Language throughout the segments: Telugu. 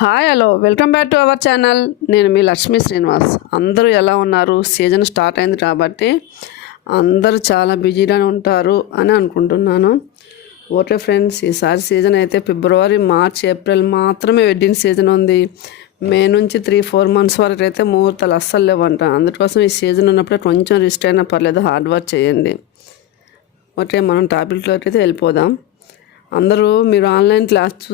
Hi hello. Welcome back to our channel. నేను మీ లక్ష్మీ శ్రీనివాస్. అందరూ ఎలా ఉన్నారు? సీజన్ స్టార్ట్ అయింది కాబట్టి అందరూ చాలా బిజీగానే ఉంటారు అని అనుకుంటున్నాను. ఓకే ఫ్రెండ్స్ ఈసారి సీజన్ అయితే ఫిబ్రవరి మార్చ్ ఏప్రిల్ మాత్రమే వెడ్డింగ్ సీజన్ ఉంది. మే నుంచి త్రీ ఫోర్ మంత్స్ వరకు అయితే ముహూర్తాలు అస్సలు లేవంట. అందుకోసం ఈ సీజన్ ఉన్నప్పుడే కొంచెం రిస్ట్ అయినా పర్లేదు హార్డ్ వర్క్ చేయండి. ఓకే మనం టాపిక్లోకి అయితే వెళ్ళిపోదాం. అందరూ మీరు ఆన్లైన్ క్లాస్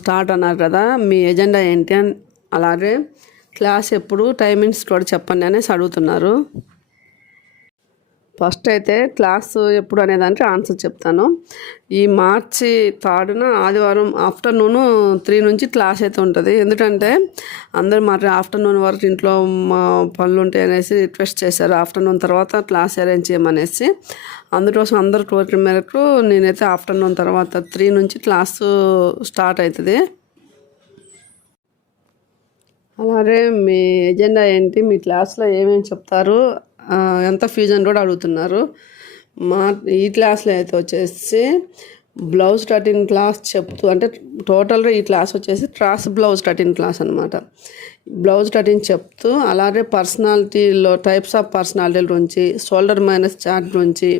స్టార్ట్ అన్నారు కదా మీ ఎజెండా ఏంటి అని అలాగే క్లాస్ ఎప్పుడు టైమింగ్స్ కూడా చెప్పండి అనేసి అడుగుతున్నారు. ఫస్ట్ అయితే క్లాస్ ఎప్పుడు అనేదానికి ఆన్సర్ చెప్తాను. ఈ మార్చి థర్డ్న ఆదివారం ఆఫ్టర్నూన్ త్రీ నుంచి క్లాస్ అయితే ఉంటుంది. ఎందుకంటే అందరూ మరి ఆఫ్టర్నూన్ వరకు ఇంట్లో మా పనులు ఉంటాయి అనేసి రిక్వెస్ట్ చేశారు. ఆఫ్టర్నూన్ తర్వాత క్లాస్ అరేంజ్ చేయమనేసి అందుకోసం అందరు కోరిక మేరకు నేనైతే ఆఫ్టర్నూన్ తర్వాత త్రీ నుంచి క్లాసు స్టార్ట్ అవుతుంది అలాగే మీ ఎజెండా ఏంటి? మీ క్లాస్లో ఏమేమి చెప్తారు? ఎంత ఫీజు అని కూడా అడుగుతున్నారు. మా ఈ క్లాస్లో అయితే వచ్చేసి బ్లౌజ్ కటింగ్ క్లాస్ చెప్తూ అంటే టోటల్గా ఈ క్లాస్ వచ్చేసి ట్రాస్ బ్లౌజ్ కటింగ్ క్లాస్ అనమాట బ్లౌజ్ కటింగ్ చెప్తూ అలాగే పర్సనాలిటీలో టైప్స్ ఆఫ్ పర్సనాలిటీ గురించి షోల్డర్ మైనస్ చార్ట్ గురించి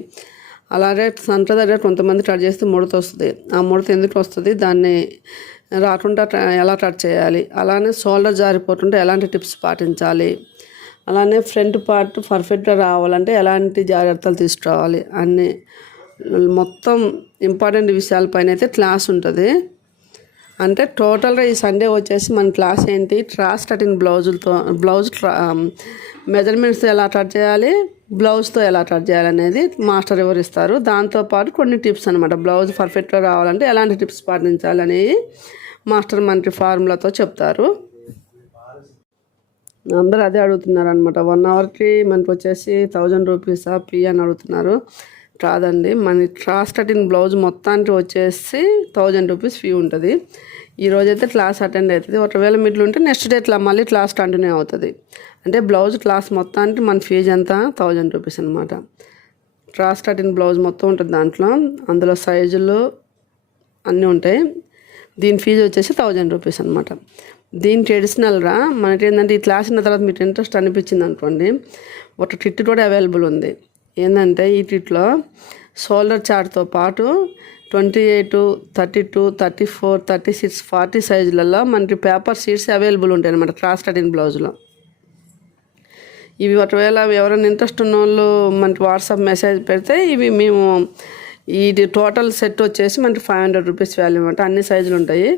అలాగే సంట దగ్గర కొంతమంది కట్ చేస్తే ముడత వస్తుంది. ఆ ముడత ఎందుకు వస్తుంది? దాన్ని రాకుండా ఎలా కట్ చేయాలి? అలానే షోల్డర్ జారిపోతుంటే ఎలాంటి టిప్స్ పాటించాలి? అలానే ఫ్రంట్ పార్ట్ పర్ఫెక్ట్గా రావాలంటే ఎలాంటి జాగ్రత్తలు తీసుకురావాలి అన్ని మొత్తం ఇంపార్టెంట్ విషయాలపైన అయితే క్లాస్ ఉంటుంది. అంటే టోటల్గా ఈ సండే వచ్చేసి మన క్లాస్ ఏంటి? ట్రాస్ కటింగ్ బ్లౌజులతో బ్లౌజ్ మెజర్మెంట్స్ ఎలా కట్ చేయాలి? బ్లౌజ్తో ఎలా కట్ చేయాలి అనేది మాస్టర్ వివరిస్తారు దాంతోపాటు కొన్ని టిప్స్ అనమాట బ్లౌజ్ పర్ఫెక్ట్గా రావాలంటే ఎలాంటి టిప్స్ పాటించాలనేవి మాస్టర్ మనకి ఫార్ములాతో చెప్తారు. అందరూ అదే అడుగుతున్నారు అనమాట వన్ అవర్కి మనకి వచ్చేసి థౌజండ్ రూపీసా పీ అని అడుగుతున్నారు. కాదండి మన క్లాస్ కటింగ్ బ్లౌజ్ మొత్తానికి వచ్చేసి థౌజండ్ రూపీస్ ఫీ ఉంటుంది. ఈరోజైతే క్లాస్ అటెండ్ అవుతుంది ఒకవేళ మిడ్లు ఉంటే నెక్స్ట్ డే ఇట్లా మళ్ళీ క్లాస్ కంటిన్యూ అవుతుంది. అంటే బ్లౌజ్ క్లాస్ మొత్తానికి మన ఫీజు ఎంత? థౌజండ్ రూపీస్ అనమాట క్రాస్ కటింగ్ బ్లౌజ్ మొత్తం ఉంటుంది దాంట్లో. అందులో సైజులు అన్నీ ఉంటాయి. దీని ఫీజు వచ్చేసి థౌజండ్ రూపీస్ అనమాట దీని ట్రెడిషనల్గా మనకి ఏంటంటే ఈ క్లాస్ ఉన్న తర్వాత మీకు ఇంట్రెస్ట్ అనిపించింది అనుకోండి. ఒక టిట్ కూడా అవైలబుల్ ఉంది. ఏంటంటే ఈ టిట్లో షోల్డర్ చార్ట్తో పాటు twenty eight thirty two thirty four thirty six forty సైజులలో మనకి పేపర్ షీట్స్ అవైలబుల్ ఉంటాయి అనమాట క్రాస్ కటింగ్ బ్లౌజ్లో ఇవి ఒకవేళ ఎవరైనా ఇంట్రెస్ట్ ఉన్న వాళ్ళు మనకి వాట్సాప్ మెసేజ్ పెడితే ఇవి మేము ఇది టోటల్ సెట్ వచ్చేసి మనకి ఫైవ్ హండ్రెడ్ రూపీస్ వాల్యూ అనమాట అన్ని సైజులు ఉంటాయి.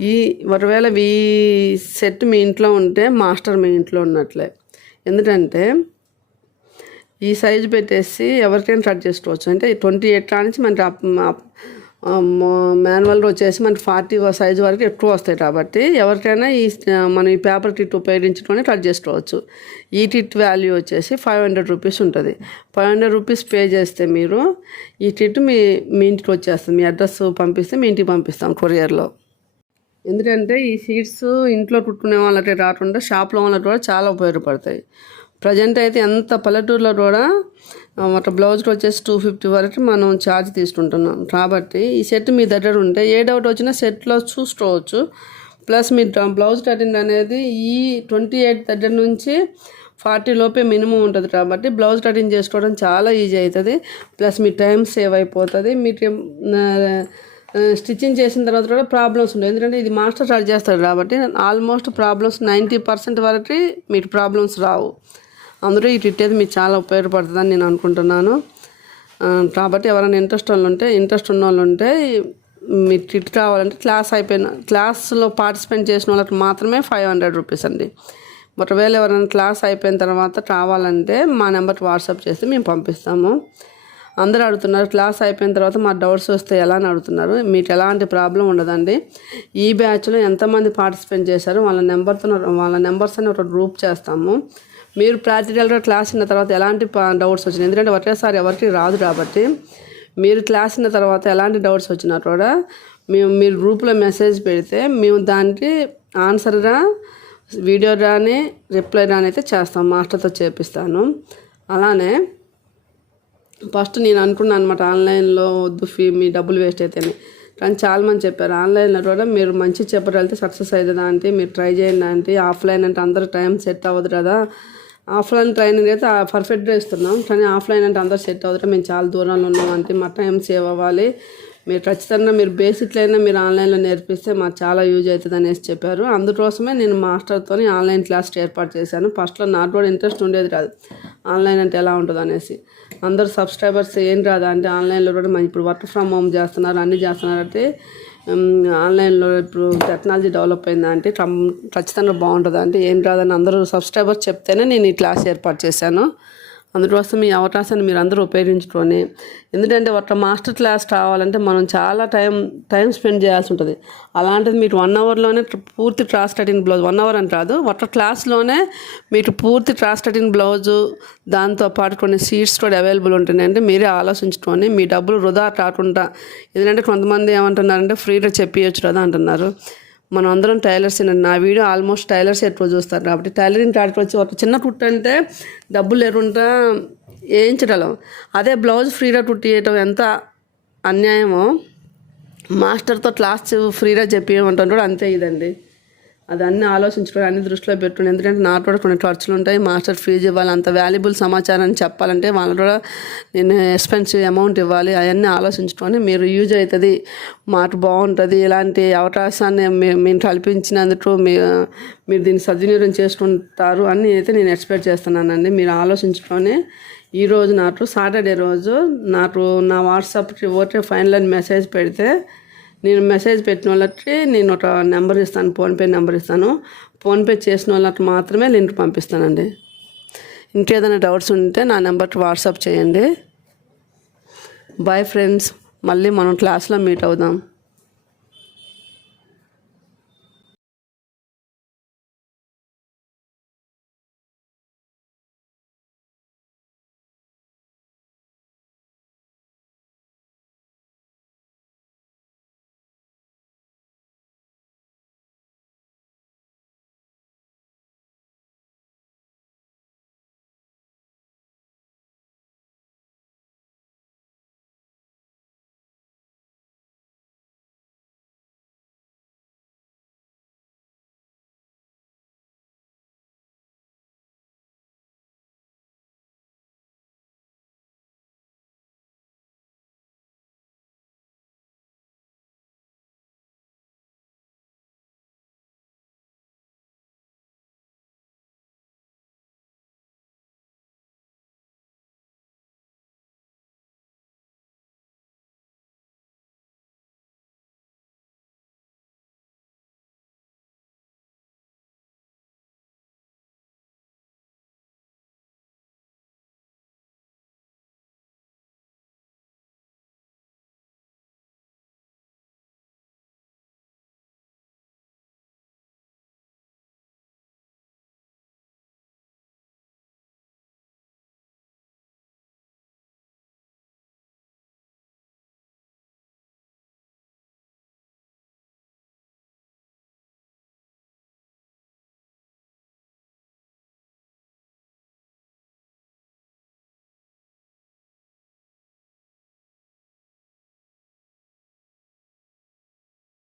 ఈ ఒకవేళ ఈ సెట్ మీ ఇంట్లో ఉంటే మాస్టర్ మీ ఇంట్లో ఉన్నట్లే. ఎందుకంటే ఈ సైజు పెట్టేసి ఎవరికైనా కట్ చేసుకోవచ్చు. అంటే ట్వంటీ ఎయిట్ నుంచి మనకి మాన్యువల్గా వచ్చేసి మనకి ఫార్టీ సైజు వరకు ఎక్కువ వస్తాయి కాబట్టి ఎవరికైనా ఈ మనం ఈ పేపర్ టిట్ ఉపయోగించుకొని కట్ చేసుకోవచ్చు. ఈ టిట్ వాల్యూ వచ్చేసి ఫైవ్ హండ్రెడ్ రూపీస్ ఉంటుంది. ఫైవ్ హండ్రెడ్ రూపీస్ పే చేస్తే మీరు ఈ టిట్ మీ మీ ఇంటికి వచ్చేస్తుంది. మీ అడ్రస్ పంపిస్తే మీ ఇంటికి పంపిస్తాం కొరియర్లో. ఎందుకంటే ఈ సీడ్స్ ఇంట్లో కుట్టుకునే వాళ్ళకి రాకుండా షాప్లో వాళ్ళకి కూడా చాలా ఉపయోగపడతాయి. ప్రజెంట్ అయితే ఎంత పల్లెటూరులో కూడా ఒక బ్లౌజ్కి వచ్చేసి టూ ఫిఫ్టీ వరకు మనం ఛార్జ్ తీసుకుంటున్నాం. కాబట్టి ఈ సెట్ మీ దగ్గర ఉంటే ఏ డౌట్ వచ్చినా సెట్లో చూసుకోవచ్చు. ప్లస్ మీ బ్లౌజ్ కటింగ్ అనేది ఈ ట్వంటీ ఎయిట్ దగ్గర నుంచి ఫార్టీ లోపే మినిమం ఉంటుంది కాబట్టి బ్లౌజ్ కటింగ్ చేసుకోవడం చాలా ఈజీ అవుతుంది. ప్లస్ మీ టైం సేవ్ అయిపోతుంది. మీకు స్టిచ్చింగ్ చేసిన తర్వాత కూడా ప్రాబ్లమ్స్ ఉన్నాయి ఎందుకంటే ఇది మాస్టర్ స్టార్ట్ చేస్తాడు కాబట్టి ఆల్మోస్ట్ ప్రాబ్లమ్స్ నైంటీ పర్సెంట్ వరకు మీకు ప్రాబ్లమ్స్ రావు. అందులో ఈ టిట్ అయితే మీకు చాలా ఉపయోగపడుతుందని నేను అనుకుంటున్నాను. కాబట్టి ఎవరైనా ఇంట్రెస్ట్ వాళ్ళు ఉంటే ఇంట్రెస్ట్ ఉన్న వాళ్ళు ఉంటే మీ టిట్ కావాలంటే క్లాస్ అయిపోయిన క్లాస్లో పార్టిసిపేట్ చేసిన వాళ్ళకి మాత్రమే ఫైవ్ హండ్రెడ్ రూపీస్ అండి. ఒకవేళ ఎవరైనా క్లాస్ అయిపోయిన తర్వాత కావాలంటే మా నెంబర్కి వాట్సాప్ చేసి మేము పంపిస్తాము. అందరూ అడుగుతున్నారు క్లాస్ అయిపోయిన తర్వాత మా డౌట్స్ వస్తే ఎలా? అని అడుగుతున్నారు. మీకు ఎలాంటి ప్రాబ్లం ఉండదండి. ఈ బ్యాచ్లో ఎంతమంది పార్టిసిపేట్ చేశారో వాళ్ళ నెంబర్తో వాళ్ళ నెంబర్స్ అని ఒక గ్రూప్ చేస్తాము. మీరు ప్రాక్టికల్గా క్లాస్ ఉన్న తర్వాత ఎలాంటి డౌట్స్ వచ్చినాయి? ఎందుకంటే ఒకేసారి ఎవరికి రాదు కాబట్టి. మీరు క్లాస్ ఉన్న తర్వాత ఎలాంటి డౌట్స్ వచ్చినా కూడా మేము మీరు గ్రూప్లో మెసేజ్ పెడితే మేము దానికి ఆన్సర్గా వీడియో రాని రిప్లై రాని అయితే చేస్తాం. మాస్టర్తో చేపిస్తాను. అలానే ఫస్ట్ నేను అనుకున్నాను అనమాట ఆన్లైన్లో వద్దు ఫీ మీ డబ్బులు వేస్ట్ అయితేనే. కానీ చాలామంది చెప్పారు ఆన్లైన్లో కూడా మీరు మంచి చెప్పగలిగితే సక్సెస్ అవుతుందా అంటే మీరు ట్రై చేయండి అంటే ఆఫ్లైన్ అంటే అందరూ టైం సెట్ అవ్వదు కదా. ఆఫ్లైన్ ట్రైనింగ్ అయితే పర్ఫెక్ట్గా ఇస్తున్నాం కానీ ఆఫ్లైన్ అంటే అందరూ సెట్ అవుతారు మేము చాలా దూరంలో ఉన్నాం అంటే మా టైం సేవ్ అవ్వాలి. మీరు ఖచ్చితంగా మీరు బేసిక్లైనా మీరు ఆన్లైన్లో నేర్పిస్తే మాకు చాలా యూజ్ అవుతుంది అనేసి చెప్పారు. అందుకోసమే నేను మాస్టర్తో ఆన్లైన్ క్లాస్ ఏర్పాటు చేశాను. ఫస్ట్లో నాకు కూడా ఇంట్రెస్ట్ ఉండేది కాదు. ఆన్లైన్ అంటే ఎలా ఉంటుంది అనేసి అందరు సబ్స్క్రైబర్స్ ఏం రాదా అంటే ఆన్లైన్లో కూడా మన ఇప్పుడు వర్క్ ఫ్రమ్ హోమ్ చేస్తున్నారు అన్నీ చేస్తున్నారు అంటే ఆన్లైన్లో ఇప్పుడు టెక్నాలజీ డెవలప్ అయిందా అంటే కం- ఖచ్చితంగా బాగుంటుంది అంటే ఏం రాదని అందరూ సబ్స్క్రైబర్స్ చెప్తేనే నేను ఈ క్లాస్ ఏర్పాటు చేశాను. అందుకోసం ఈ అవకాశాన్ని మీరు అందరూ ఉపయోగించుకొని ఎందుకంటే ఒక మాస్టర్ క్లాస్ రావాలంటే మనం చాలా టైం టైం స్పెండ్ చేయాల్సి ఉంటుంది. అలాంటిది మీరు వన్ అవర్లోనే పూర్తి cross cutting blouse one hour అని కాదు ఒక క్లాస్లోనే మీకు పూర్తి ట్రాస్ కటింగ్ బ్లౌజు దాంతోపాటు కొన్ని సీట్స్ కూడా అవైలబుల్ ఉంటున్నాయంటే మీరే ఆలోచించుకొని మీ డబ్బులు వృధా కాకుండా ఎందుకంటే కొంతమంది ఏమంటున్నారంటే ఫ్రీగా చెప్పేయచ్చు కదా అంటున్నారు. మనం అందరం టైలర్స్ నా వీడియో ఆల్మోస్ట్ టైలర్స్ ఎక్కువ చూస్తారు కాబట్టి టైలరింగ్ కాడికి వచ్చి ఒక చిన్న కుట్టు అంటే డబ్బులు లేకుండా వేయించగలం అదే బ్లౌజ్ ఫ్రీగా కుట్టియటం ఎంత అన్యాయమో మాస్టర్తో క్లాస్ ఫ్రీగా చెప్పేయమంటాం కూడా అంతే ఇదండి. అది అన్నీ ఆలోచించుకోవాలి అన్ని దృష్టిలో పెట్టుకుని ఎందుకంటే నాకు కూడా కొన్ని ఖర్చులు ఉంటాయి. మాస్టర్ ఫీజు ఇవ్వాలి అంత వాల్యుబుల్ సమాచారాన్ని చెప్పాలంటే వాళ్ళు కూడా నేను ఎక్స్పెన్సివ్ అమౌంట్ ఇవ్వాలి అవన్నీ ఆలోచించుకొని మీరు యూజ్ అవుతుంది మాకు బాగుంటుంది ఇలాంటి అవకాశాన్ని మేము కల్పించినందుకు మీ మీరు దీన్ని సద్వినియోగం చేసుకుంటారు అని అయితే నేను ఎక్స్పెక్ట్ చేస్తున్నానండి. మీరు ఆలోచించుకొని ఈరోజు నాకు సాటర్డే రోజు నాకు నా వాట్సాప్కి ఓకే ఫైనల్ అని మెసేజ్ పెడితే నేను మెసేజ్ పెట్టిన వాళ్ళకి నేను ఒక నెంబర్ ఇస్తాను ఫోన్పే నెంబర్ ఇస్తాను. ఫోన్పే చేసిన వాళ్ళకి మాత్రమే లింక్ పంపిస్తానండి. ఇంకేదైనా డౌట్స్ ఉంటే నా నెంబర్కి వాట్సాప్ చేయండి. బాయ్ ఫ్రెండ్స్ మళ్ళీ మనం క్లాస్లో మీట్ అవుదాం.